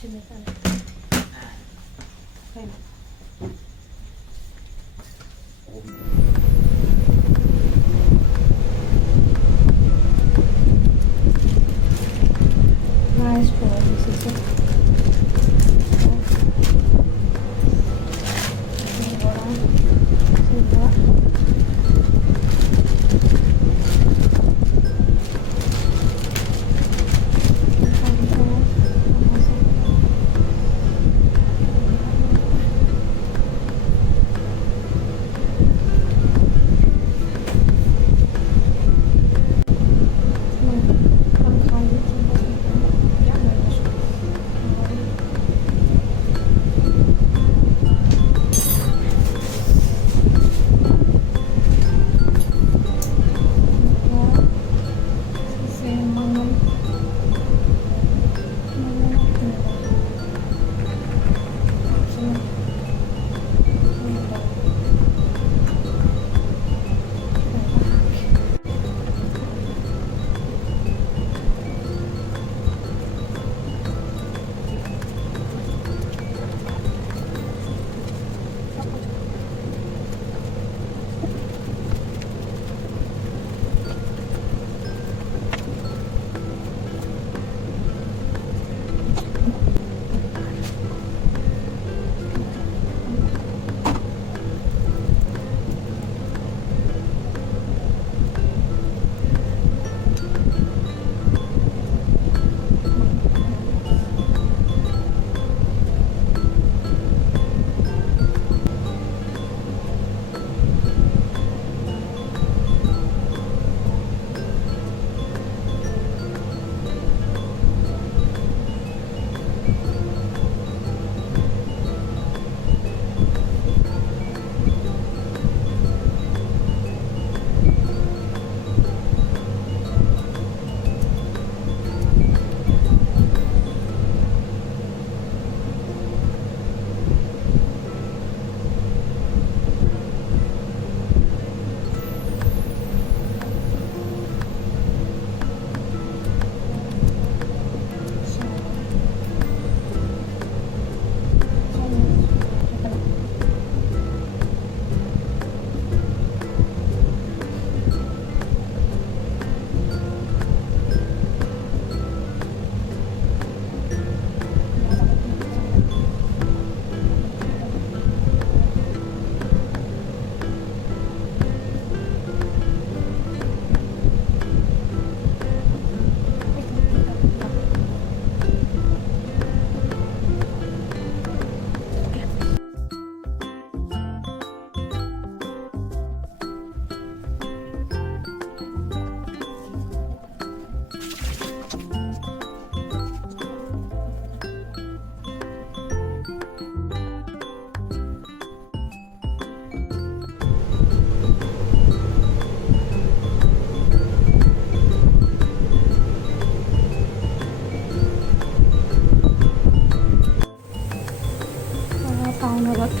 ใช่ไหมคะใช่Nice for this is it.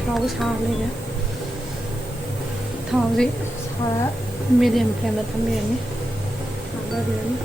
Tavuk sağlayacağım. Tavuk sağ medium flame tamamlayayım. Anladım.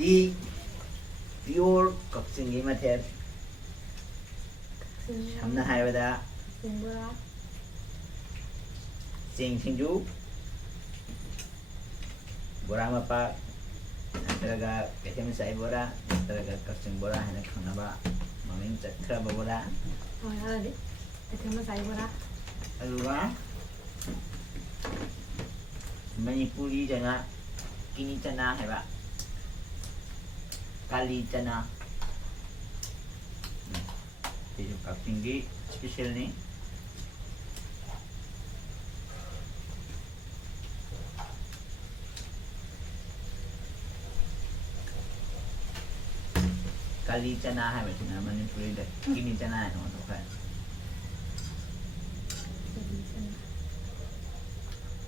ꯉꯁꯤꯗꯤ pure ꯀꯛꯆꯤꯡꯒꯤ ꯃꯊꯦꯜ ꯁꯝꯅ ꯍꯥꯏꯔꯕꯗ ꯁꯤꯡꯕꯣꯔꯥ ꯆꯦꯡ ꯁꯤꯡꯖꯨ ꯕꯣꯔꯥ ꯃꯄꯥꯛ ꯅꯠꯇ꯭ꯔꯒ ꯀꯩꯊꯦꯜꯃꯆꯥ ꯕꯣꯔꯥ ꯅꯠꯇ꯭ꯔꯒ ꯀꯛꯆꯤꯡ ꯕꯣꯔꯥ ꯍꯥꯏꯅ ꯈꯪꯅꯕ ꯃꯃꯤꯡ ꯆꯠꯈ꯭ꯔꯕ ꯕꯣꯔꯥ ꯍꯣꯏ ꯑꯗꯨꯗꯤ ꯀꯩꯊꯦꯜꯃꯆꯥ ꯕꯣꯔꯥ ꯑꯗꯨꯒ ꯃꯅꯤꯄꯨꯔꯤꯗꯅ ꯀꯤꯅꯤ ꯆꯅꯥ ꯍꯥꯏꯕ ꯀꯥꯂꯤ ꯆꯅꯥ ꯁꯤꯁꯨ ꯀꯛꯆꯤꯡꯒꯤ ꯏꯁꯄꯤꯁꯦꯜꯅꯤ ꯀꯥꯂꯤ ꯆꯅꯥ ꯍꯥꯏꯕꯁꯤꯅ ꯃꯅꯤꯄꯨꯔꯤꯗ ꯀꯤꯅꯤ ꯆꯅꯥ ꯍꯥꯏꯅ ꯑꯣꯟꯊꯣꯛꯈ꯭ꯔꯦ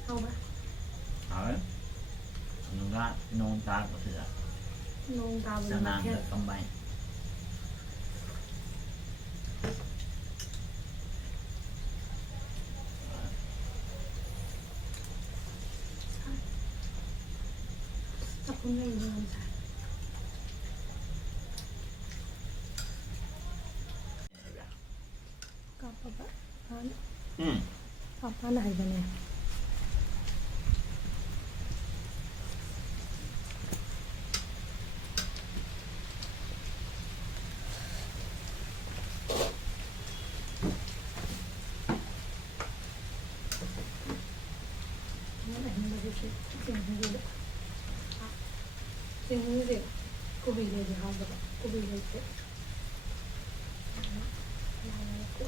ꯍꯥꯎꯕ꯭ꯔꯥ ꯍꯥꯎꯋꯦ ꯑꯗꯨꯒ ꯅꯣꯡ ꯇꯥꯔꯛꯄꯁꯤꯗ ꯅꯣꯡ ꯇꯥꯕꯒꯤ ꯆꯅꯥꯡꯒ ꯃꯊꯦꯜ ꯀꯝꯕꯥꯏꯟ ꯆꯥꯛꯈꯨꯝ ꯂꯩꯕꯗꯣ ꯌꯥꯝ ꯁꯥꯏ ꯀꯥꯞꯄꯕ ꯍꯥꯟꯅ ꯀꯥꯞꯄꯅ ꯍꯥꯏꯕꯅꯦ ꯆꯦꯡꯁꯦ ꯀꯣꯕꯤ ꯂꯩꯗꯤ ꯍꯥꯎꯗꯕ ꯀꯣꯕꯤ ꯂꯩꯇꯦ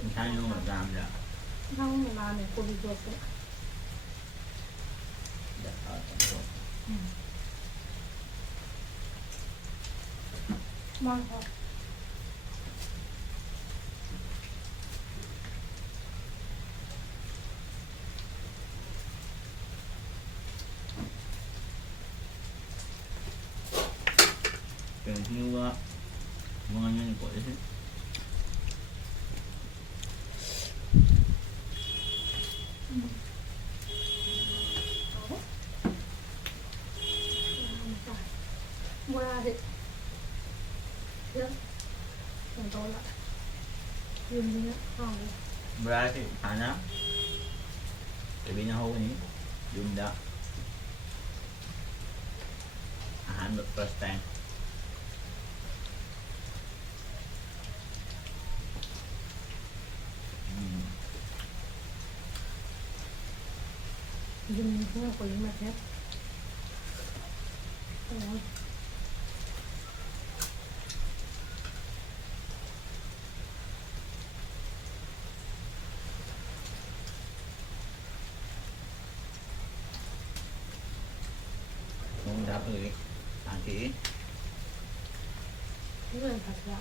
ꯏꯟꯁꯥꯡ ꯌꯣꯡꯕ ꯆꯥꯝꯗ ꯅꯪꯅ ꯂꯥꯟꯅꯦ ꯀꯣꯕꯤ ꯗꯣꯁꯦ ꯃꯥꯡꯈꯣ juga hubungannya kok di sini. Qua đi. Dạ. Còn tôi lại. Dùng đi nữa. Berarti hanya lebihnya ini jumlah ahan first time. Dùng cũng là có những mặt hết. Muốn đáp người ăn kỹ. Cái này thật là.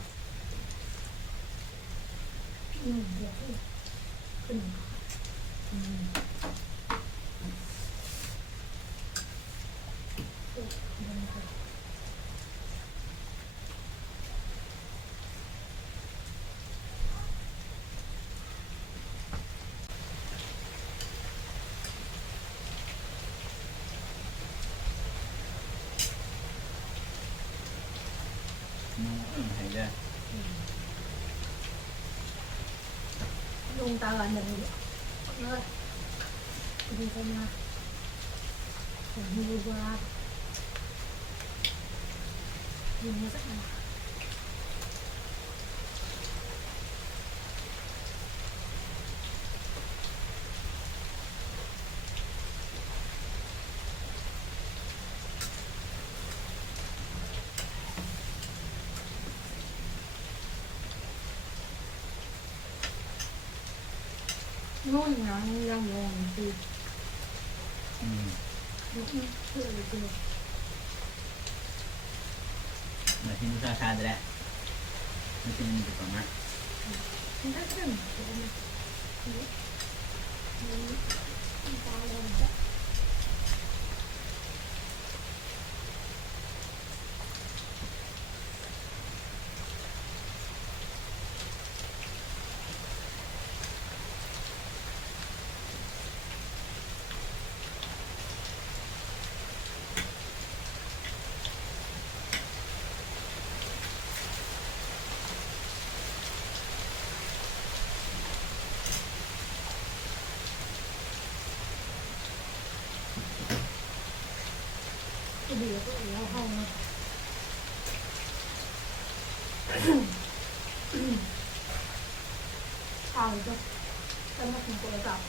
Được. Hay ra. Lung ta là mình rồi. Đi thôi nha. Đi qua. Đi mua rất là. Ngon nhọn ra ngon thì Masih nusa sadra. Masih ini juga mak. Enggak keren. ကိုပြီးတော့ရောက်ဟောင်းတော့အားတော့တမတ်ကိုတော့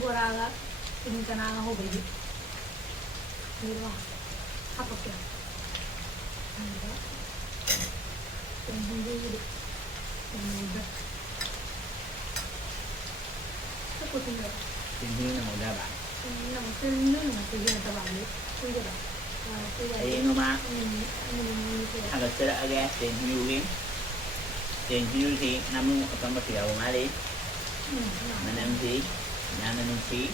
보라가 그러니까 나가 호베기 이거 합법이야 이거 공부를 공부 자꾸 생겨 Tình yêu là một đa bạn. 그냥 쓰는 거 그게 더 많이 생겨라 Ấy nó mà thằng ở sẽ đã ghé tình yêu game. Tình yêu thì năm con bắt đầu mà đi. Mình em gì? Nhà mình gì?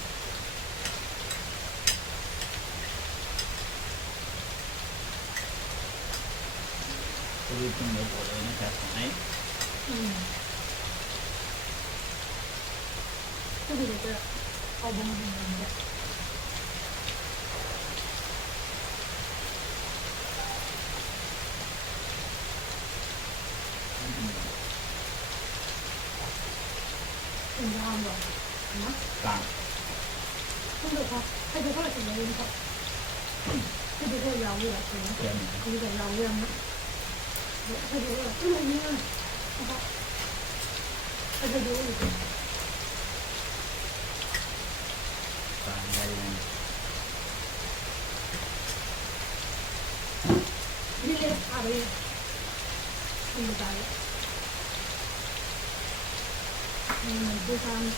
Tôi cũng một bộ nó thật ấy. cái gì đấy có bông hình vậy mình ra rồi nó Còn không được không hay được có là chỉ là liên thôi hay được có dầu như là tiền không được dầu như lắm hay được là cứ như này hay được là còn đây là đi lên à đây không được cái mình đưa sang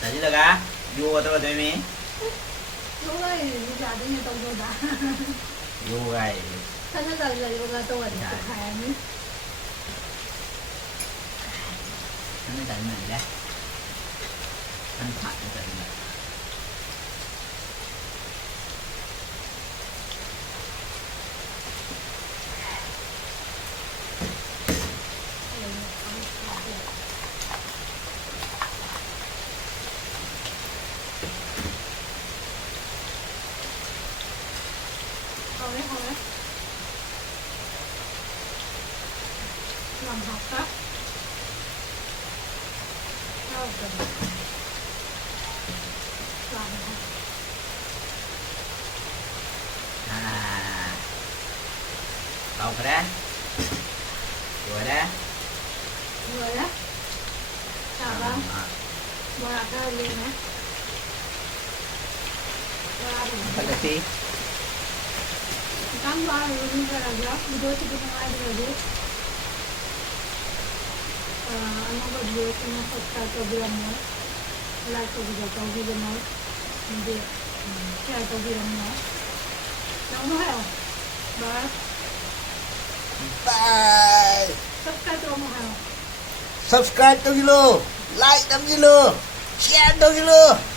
tadi laga view atau tu ni lúc này bây giờ đến nhà tông rồi đã view gai thân nó giờ yoga tôi để chụp hàng ấy nó tận này đây anh thật nó tận này không đấy làm học á sao cần làm học kau pada dua dah người đó chào bác bác là cái gì nè bác apa tadi kan bác là như vậy là gì video thì cũng ai được rồi anh không có video thì nó subscribe cho video mới like cho video mới mình đi share cho video mới đâu nói không bác Bye. subscribe cho ông nào Subscribe cho Gilo, like cho Gilo, share cho Gilo.